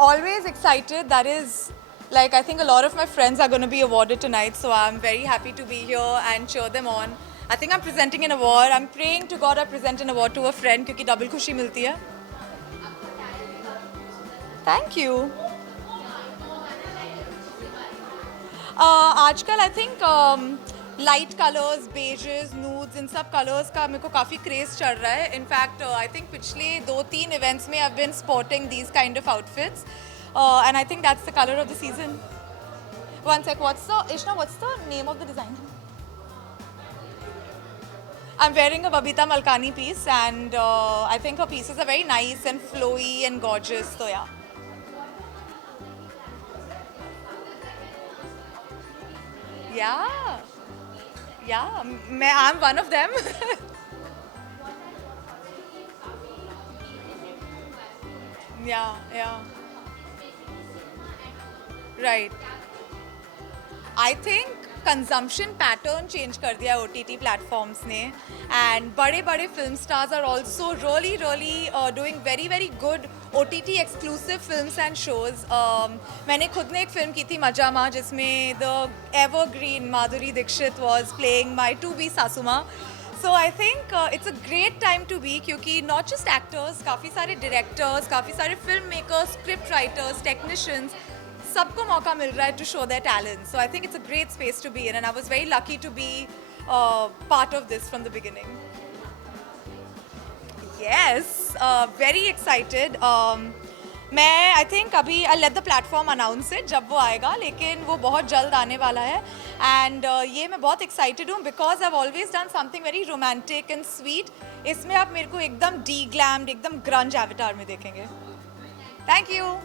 Always excited. That is, like, I think a lot of my friends are going to be awarded tonight, so I'm very happy to be here and cheer them on. I think I'm presenting an award. I'm praying to God I present an award to a friend क्योंकि double खुशी मिलती है. Thank you. आजकल I think light colours, beiges, nudes, इन सब colours का मेरे को काफ़ी क्रेज़ चल रहा है. इनफैक्ट आई थिंक पिछले 2-3 इवेंट्स में I been spotting these kind of outfits and I think that's the colour of the season. One sec, what's the name of the design? I'm wearing a Babita Malkani piece and I think her pieces are very nice and flowy and gorgeous, so yeah. Yeah, I'm one of them. Yeah. Right. I think consumption pattern change कर दिया है OTT platforms ने and बड़े बड़े film stars are also really doing very very good OTT exclusive films and shows. मैंने खुद ने एक फिल्म की थी मजा माँ जिसमें the evergreen Madhuri Dixit was playing my to be सासू माँ. So I think it's a great time to be क्योंकि नॉट जस्ट एक्टर्स, काफ़ी सारे डायरेक्टर्स, काफ़ी सारे film makers, script writers, technicians, सबको मौका मिल रहा है to show their talent. So I think it's a great space to be in and I was very lucky to be part of this from the beginning. Yes, very excited. मैं I think अभी I let the platform announce it जब वो आएगा, लेकिन वो बहुत जल्द आने वाला है एंड ये मैं बहुत एक्साइटेड हूँ because I have always done something very romantic and sweet. इसमें आप मेरे को एकदम डी ग्लैम्ड, एकदम ग्रंज एवतार में देखेंगे. Thank you.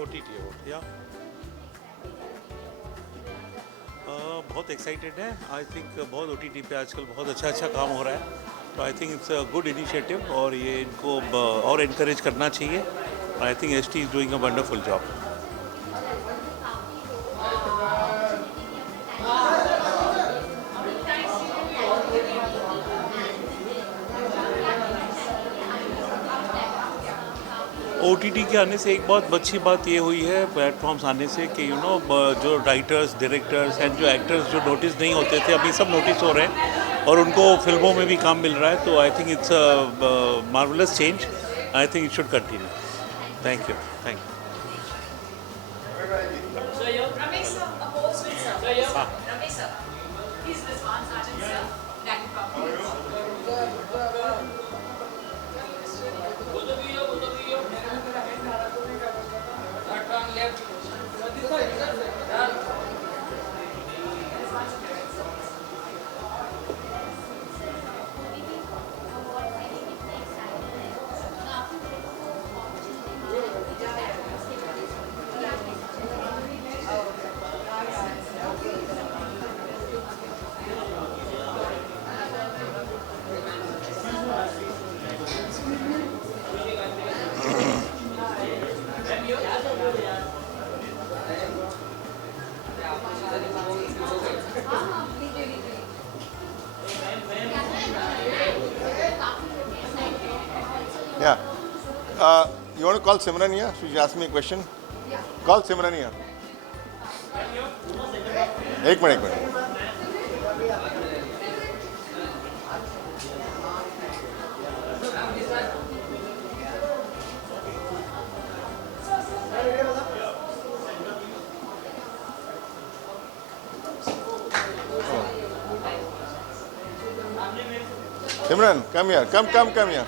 OTT award, yeah. बहुत एक्साइटेड है. आई थिंक बहुत OTT पे आजकल बहुत अच्छा काम हो रहा है, तो I think it's a good initiative और ये इनको और इनकरेज करना चाहिए. I think ST is doing a wonderful job. OTT के आने से एक बहुत अच्छी बात ये हुई है प्लेटफॉर्म्स आने से कि जो राइटर्स, डायरेक्टर्स एंड जो एक्टर्स जो नोटिस नहीं होते थे अभी सब नोटिस हो रहे हैं और उनको फिल्मों में भी काम मिल रहा है. तो I think it's a marvellous change. I think it should continue. Thank you. Ramesh sir, opposed with sir. Ramesh sir, please respond, Sergeant sir. That Yeah. You want to call Simran here? She asked me a question. Yeah. Call Simran here. एक minute Simran, come here. Come here.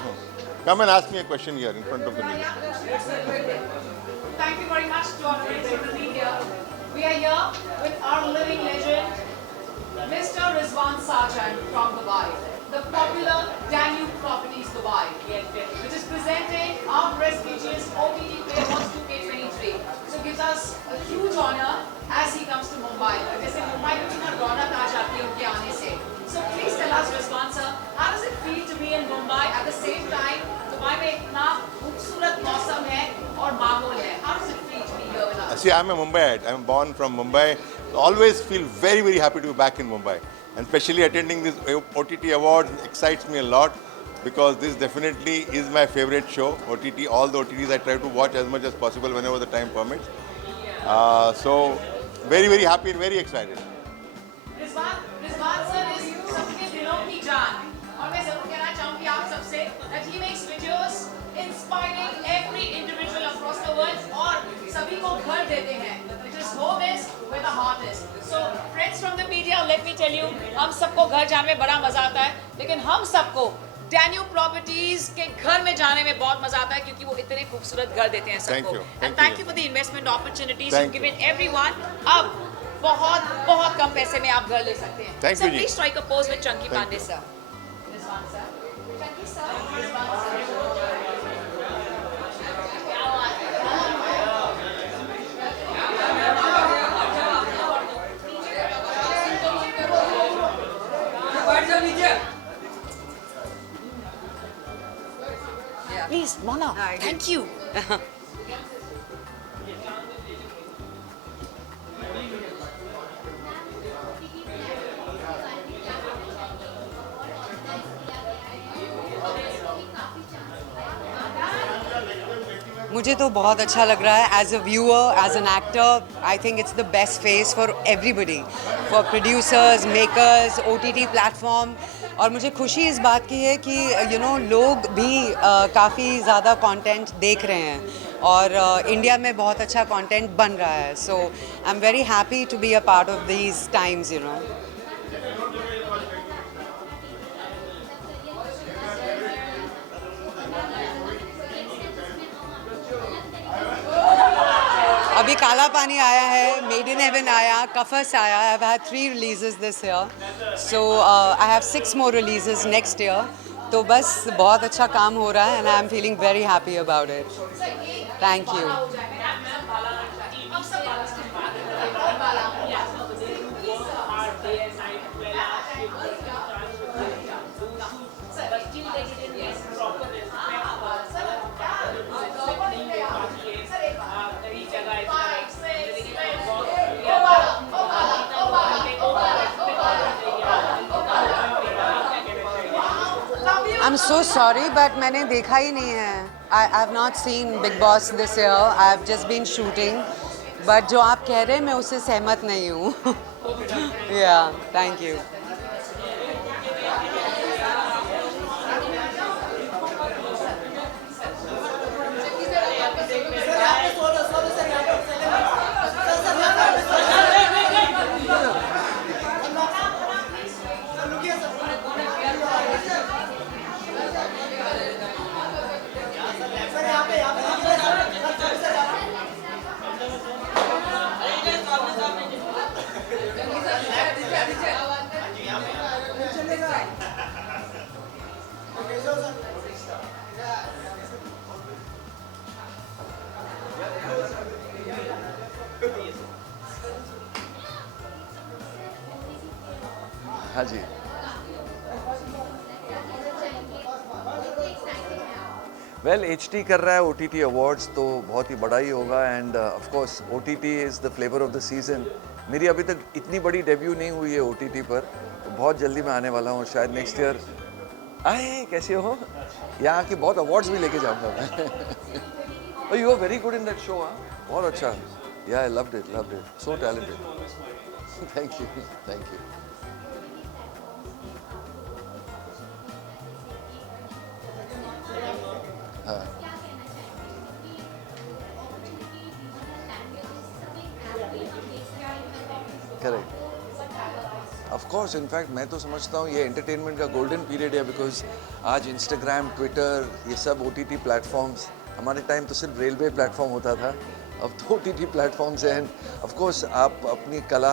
Come and ask me a question here in front of the media. Thank you very much to our friends from the media. We are here with our living legend, Mr. Rizwan Sarjan from Dubai, the popular Danube Properties Dubai, which is presenting our prestigious OTT Play Awards 2K23. So gives us a huge honor as he comes to Mumbai. जैसे मुंबई में कितना रौनक आ जाती है उनके आने से. So please tell us, Rizwan sir, how does it feel to be in Mumbai at the same time? Dubai में इतना खूबसूरत मौसम है और माहौल है. How does it feel to be here with us? See, I'm a Mumbaiite. I'm born from Mumbai. Always feel very, very happy to be back in Mumbai. And especially attending this OTT Awards excites me a lot because this definitely is my favorite show, OTT. All the OTTs I try to watch as much as possible whenever the time permits. So, very, very happy and very excited. Rizwan sir is सबके दिलों की जान और मैं जरूर कहना चाहूँगी आप सबसे that he makes videos inspiring every individual across the world और सभी को घर देते हैं. Because home is where the heart is. So friends from the media, let me tell you, हम सबको घर जाने में बड़ा मजा आता है, लेकिन हम सबको Danube Properties के घर में जाने में बहुत मजा आता है क्योंकि वो इतने खूबसूरत घर देते हैं सबको. And thank you for the investment opportunities you've given everyone. अब बहुत कम पैसे में आप घर ले सकते हैं. Thank you. So please strike a pose with Chunky Pandey sir. Rizwan sir. Chunky sir. Rizwan sir. Please, Mona, thank you. मुझे तो बहुत अच्छा लग रहा है as a viewer as an actor I think it's the best phase for everybody for producers makers OTT platform और मुझे खुशी इस बात की है कि लोग भी काफ़ी ज़्यादा कंटेंट देख रहे हैं और इंडिया में बहुत अच्छा कंटेंट बन रहा है so I am very happy to be a part of these times अभी काला पानी आया है मेड इन हेवन आया कफस आया I have had 3 releases this year so I have 6 more releases next year तो बस बहुत अच्छा काम हो रहा है and I am feeling very happy about it thank you I'm so sorry, but मैंने देखा ही नहीं है. I have not seen Big Boss this year. I have just been shooting. But जो आप कह रहे हैं मैं उससे सहमत नहीं हूँ. Yeah, thank you. हाँ जी वेल एचटी कर रहा है ओटीटी अवार्ड्स तो बहुत ही बड़ा ही होगा and of course OTT is the flavour of the season. मेरी अभी तक इतनी बड़ी डेब्यू नहीं हुई है ओटीटी पर तो बहुत जल्दी मैं आने वाला हूँ शायद नेक्स्ट ईयर. आए कैसे हो यहाँ के बहुत अवार्ड्स भी लेके जाऊँगा मैं. You are very good in that show. हाँ बहुत अच्छा Yeah, I loved it, loved it. So talented. Thank you, thank you. हाँ. Correct. Of course, in fact, मैं तो समझता हूँ ये एंटरटेनमेंट का गोल्डन पीरियड है बिकॉज आज इंस्टाग्राम, ट्विटर, ये सब OTT प्लेटफॉर्म्स, हमारे टाइम तो सिर्फ रेलवे प्लेटफॉर्म होता था, अब तो OTT प्लेटफॉर्म्स हैं एंड ऑफ कोर्स आप अपनी कला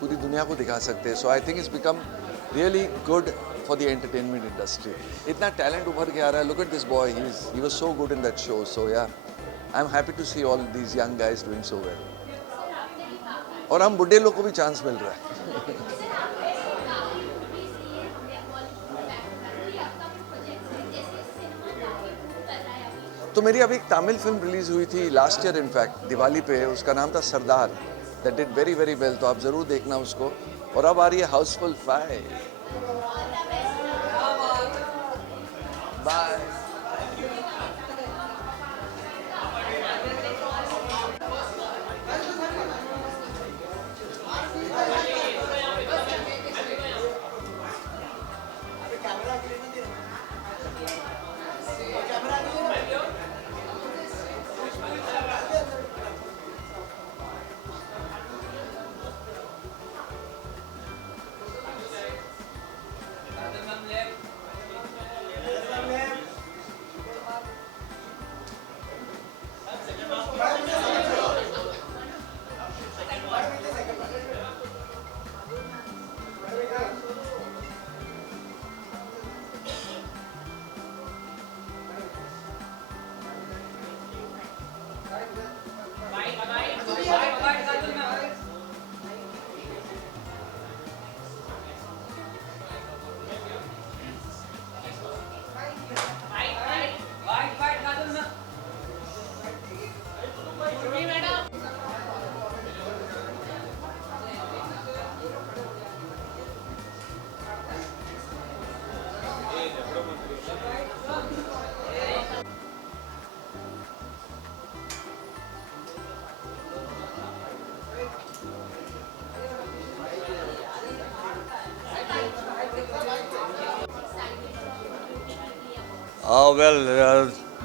पूरी दुनिया को दिखा सकते हैं. So I think it's become really good for the entertainment industry. इतना टैलेंट उभर के आ रहा है. Look at this boy, he was so good in that show. So yeah I am happy to see all these young guys doing so well. और हम बुढ़े लोग को भी चांस मिल रहा है. तो मेरी अभी एक तमिल फिल्म रिलीज हुई थी लास्ट ईयर इनफैक्ट दिवाली पे, उसका नाम था Sardar. That did very very well, तो आप ज़रूर देखना उसको. और अब आ रही है Housefull 5. Bye.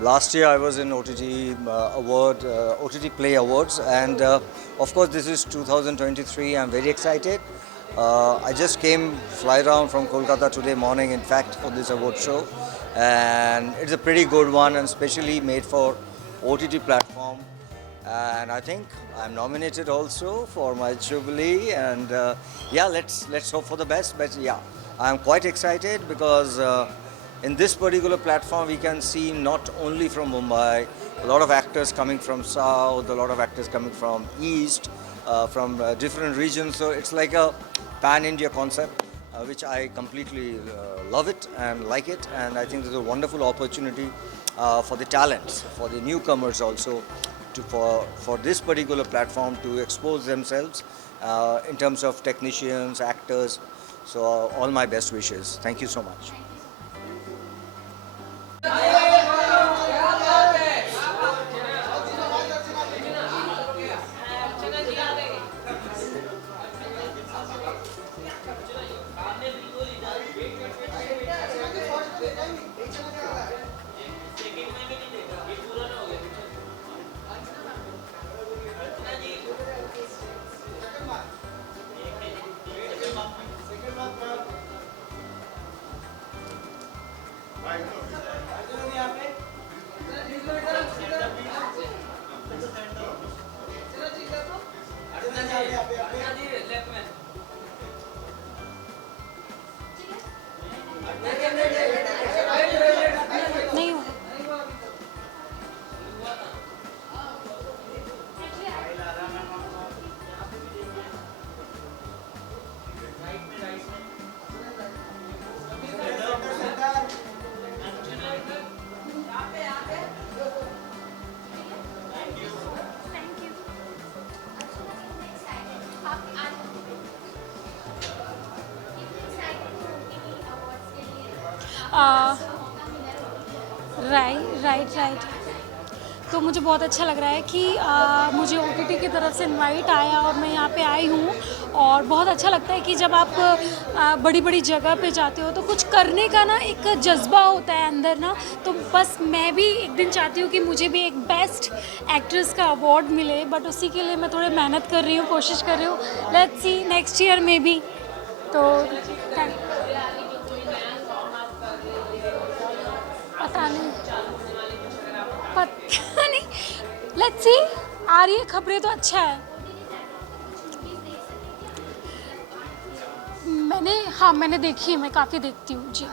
Last year I was in OTT Play Awards, and of course this is 2023. I'm very excited. I just fly down from Kolkata today morning, in fact, for this award show, and it's a pretty good one, and specially made for OTT platform. And I think I'm nominated also for my Jubilee, and yeah, let's hope for the best. But yeah, I'm quite excited because in this particular platform we can see not only from Mumbai, a lot of actors coming from South, a lot of actors coming from East, from different regions. So it's like a pan-India concept, which I completely love it and like it. And I think there's a wonderful opportunity for the talents, for the newcomers also, for this particular platform to expose themselves in terms of technicians, actors. So all my best wishes. Thank you so much. Right. तो मुझे बहुत अच्छा लग रहा है कि मुझे OTT की तरफ से इनवाइट आया और मैं यहाँ पे आई हूँ। और बहुत अच्छा लगता है कि जब आप बड़ी बड़ी जगह पे जाते हो तो कुछ करने का ना एक जज्बा होता है अंदर ना। तो बस मैं भी एक दिन चाहती हूँ कि मुझे भी एक बेस्ट एक्ट्रेस का अवार्ड मिले, बट उसी के लिए मैं थोड़ी मेहनत कर रही हूँ, कोशिश कर रही हूँ। लेट्स सी नेक्स्ट ईयर में भी। तो पता नहीं, लेट्स सी। आ रही है खबरें तो अच्छा है। मैंने देखी है, मैं काफ़ी देखती हूँ जी।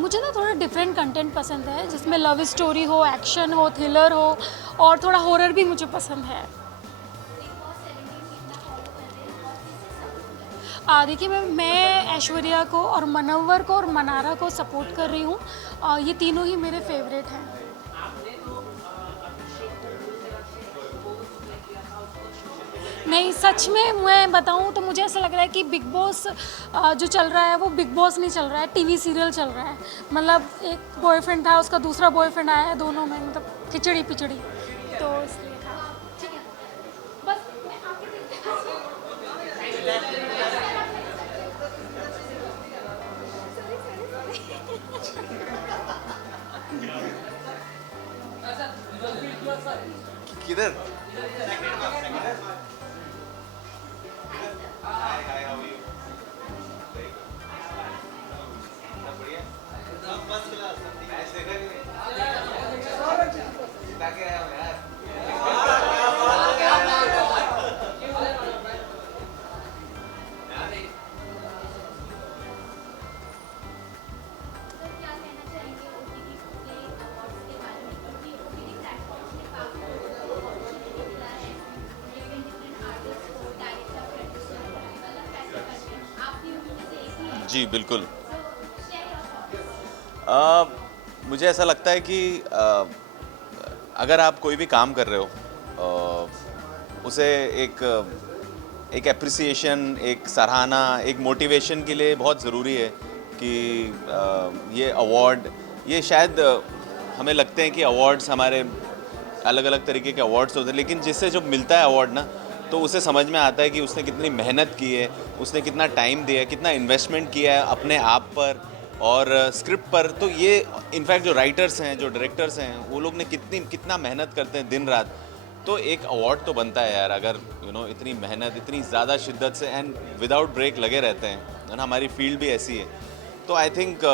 मुझे ना थोड़ा डिफरेंट कंटेंट पसंद है, जिसमें लव स्टोरी हो, एक्शन हो, थ्रिलर हो और थोड़ा हॉरर भी मुझे पसंद है। देखिए मैं ऐश्वर्या को और मनव्वर को और मनारा को सपोर्ट कर रही हूँ। ये तीनों ही मेरे फेवरेट हैं। नहीं, सच में मैं बताऊँ तो मुझे ऐसा लग रहा है कि बिग बॉस जो चल रहा है वो बिग बॉस नहीं चल रहा है, टीवी सीरियल चल रहा है। मतलब एक बॉयफ्रेंड था, उसका दूसरा बॉयफ्रेंड आया है, दोनों में मतलब खिचड़ी पिचड़ी। तो इसलिए ठीक है, बस मैं किधर? जी बिल्कुल। मुझे ऐसा लगता है कि अगर आप कोई भी काम कर रहे हो उसे एक एप्रिसिएशन, एक सराहना, एक मोटिवेशन के लिए बहुत ज़रूरी है कि ये अवार्ड, ये शायद हमें लगते हैं कि अवार्ड्स हमारे अलग अलग तरीके के अवार्ड्स होते हैं, लेकिन जिससे जब मिलता है अवार्ड ना तो उसे समझ में आता है कि उसने कितनी मेहनत की है, उसने कितना टाइम दिया है, कितना इन्वेस्टमेंट किया है अपने आप पर और स्क्रिप्ट पर। तो ये इनफैक्ट जो राइटर्स हैं, जो डायरेक्टर्स हैं, वो लोग ने कितना मेहनत करते हैं दिन रात। तो एक अवार्ड तो बनता है यार, अगर इतनी मेहनत, इतनी ज़्यादा शिद्दत से एंड विदाउट ब्रेक लगे रहते हैं ना। हमारी फील्ड भी ऐसी है, तो आई थिंक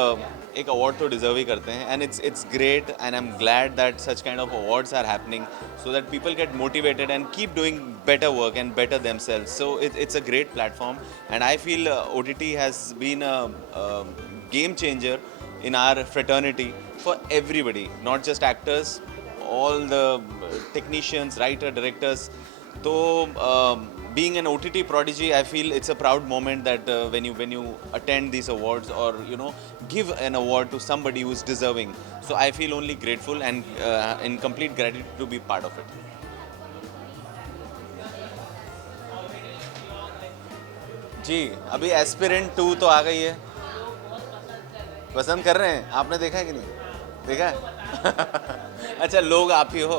एक अवार्ड तो डिजर्व ही करते हैं। And it's great and I am glad that such kind of awards are happening so that people get motivated and keep doing better work and better themselves. So it's a great platform, and I feel OTT has been a game changer in our fraternity for everybody, not just actors, all the technicians, writer, directors. So being an OTT prodigy, I feel it's a proud moment that when you attend these awards or give an award to somebody who's deserving. So I feel only grateful and in complete gratitude to be part of it. जी अभी एस्पिरेंट 2 तो आ गई है। पसंद कर रहे हैं? आपने देखा है कि नहीं देखा है? अच्छा, लोग आप ही हो।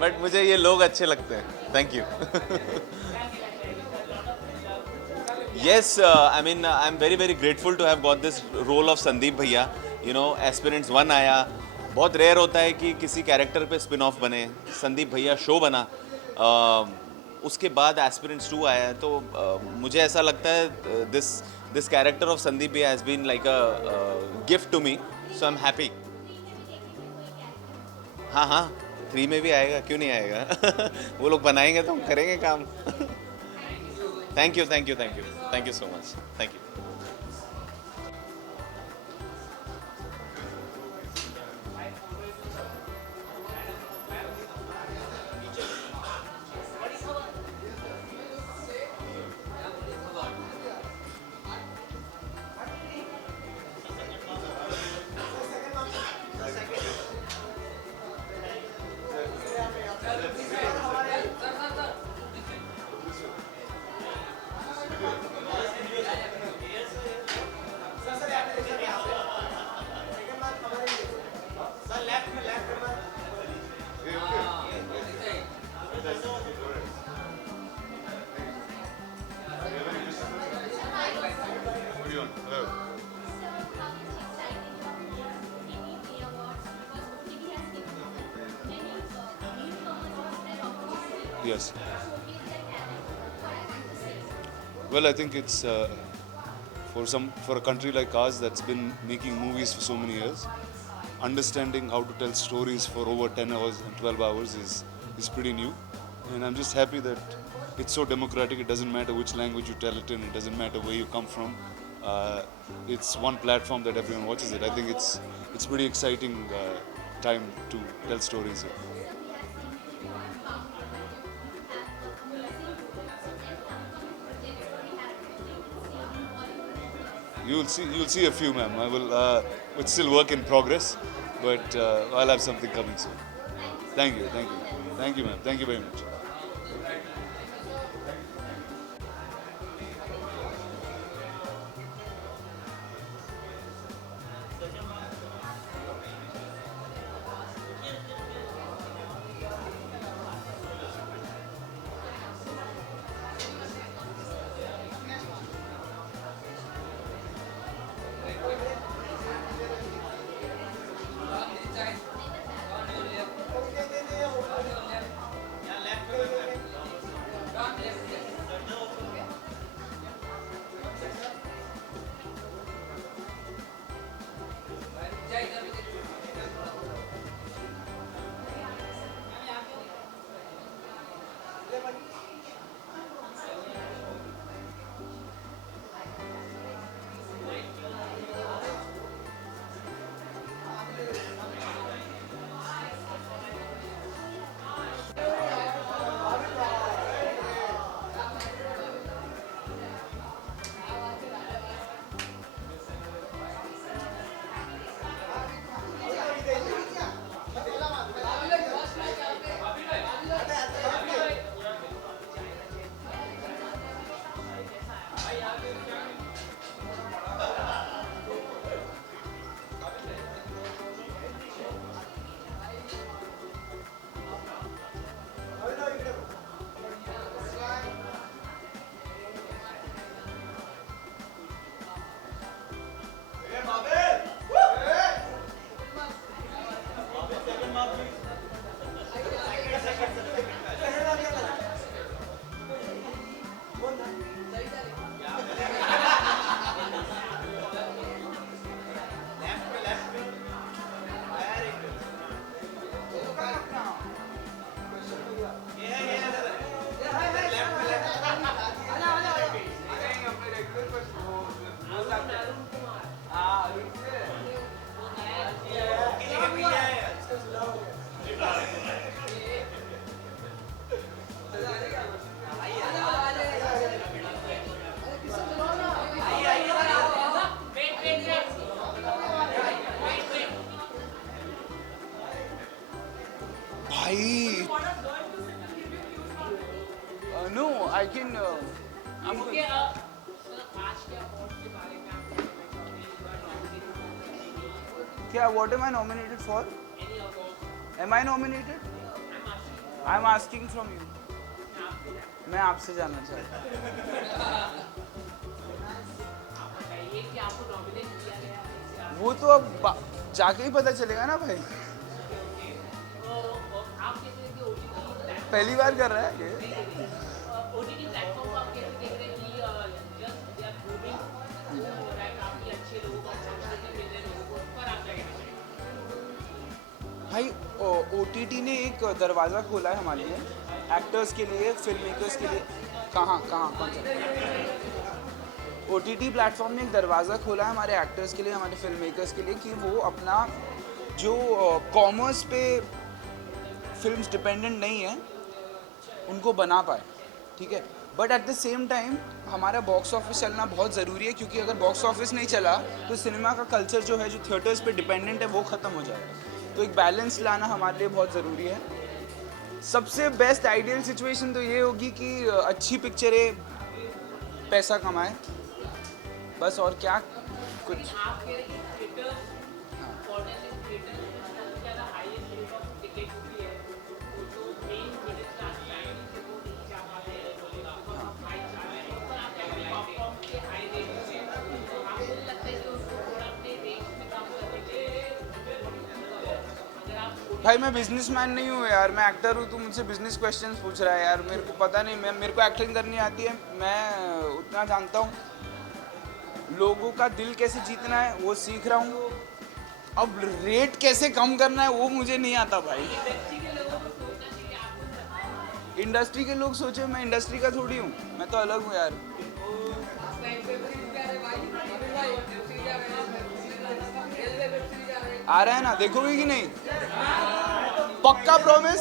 बट मुझे ये लोग अच्छे लगते हैं। Thank you. Yes, I mean I'm very grateful to have got this role of Sandeep भैया। एस्पिरेंट्स 1 आया, बहुत रेयर होता है कि किसी कैरेक्टर पे स्पिन ऑफ बने। संदीप भैया शो बना, उसके बाद एस्पिरेंट्स 2 आया है। तो मुझे ऐसा लगता है this character of Sandeep bhaiya has been like a gift to me, so I am happy. हाँ 3 में भी आएगा, क्यों नहीं आएगा? वो लोग बनाएंगे तो हम करेंगे काम। Thank you so much, thank you. Yes. Well, I think it's for a country like ours that's been making movies for so many years, understanding how to tell stories for over 10 hours and 12 hours is pretty new. And I'm just happy that it's so democratic. It doesn't matter which language you tell it in. It doesn't matter where you come from. It's one platform that everyone watches it. I think it's pretty exciting time to tell stories here. You'll see a few, ma'am. I will. It's still work in progress, but I'll have something coming soon. Thank you, ma'am. Thank you very much. No, I can. I'm good. क्या? What am I nominated for? Am I nominated? I'm asking from you. मैं आपसे जानना चाहता हूँ। वो तो अब जाके ही पता चलेगा ना भाई। पहली बार कर रहा है ये। भाई OTT ने एक दरवाज़ा खोला है हमारे लिए, एक्टर्स के लिए, फिल्म मेकर्स के लिए। कहाँ कौन सा? OTT प्लेटफॉर्म ने एक दरवाज़ा खोला है हमारे एक्टर्स के लिए, हमारे फिल्म मेकर्स के लिए, कि वो अपना जो कॉमर्स पे फिल्म्स डिपेंडेंट नहीं है उनको बना पाए, ठीक है। But at the same time हमारा बॉक्स ऑफिस चलना बहुत ज़रूरी है, क्योंकि अगर बॉक्स ऑफिस नहीं चला तो सिनेमा का कल्चर जो है, जो थिएटर्स पे डिपेंडेंट है, वो ख़त्म हो जाएगा। तो एक बैलेंस लाना हमारे लिए बहुत ज़रूरी है। सबसे बेस्ट आइडियल सिचुएशन तो ये होगी कि अच्छी पिक्चरें पैसा कमाएं, बस। और क्या कुछ। भाई मैं बिजनेसमैन नहीं हूँ यार, मैं एक्टर हूँ। तू मुझसे बिजनेस क्वेश्चंस पूछ रहा है यार, मेरे को पता नहीं। मेरे को एक्टिंग करनी आती है, मैं उतना जानता हूँ। लोगों का दिल कैसे जीतना है वो सीख रहा हूँ। अब रेट कैसे कम करना है वो मुझे नहीं आता भाई। इंडस्ट्री के लोग सोचे, मैं इंडस्ट्री का थोड़ी हूँ, मैं तो अलग हूँ यार। आ रहा है ना, देखोगे कि नहीं? पक्का प्रॉमिस।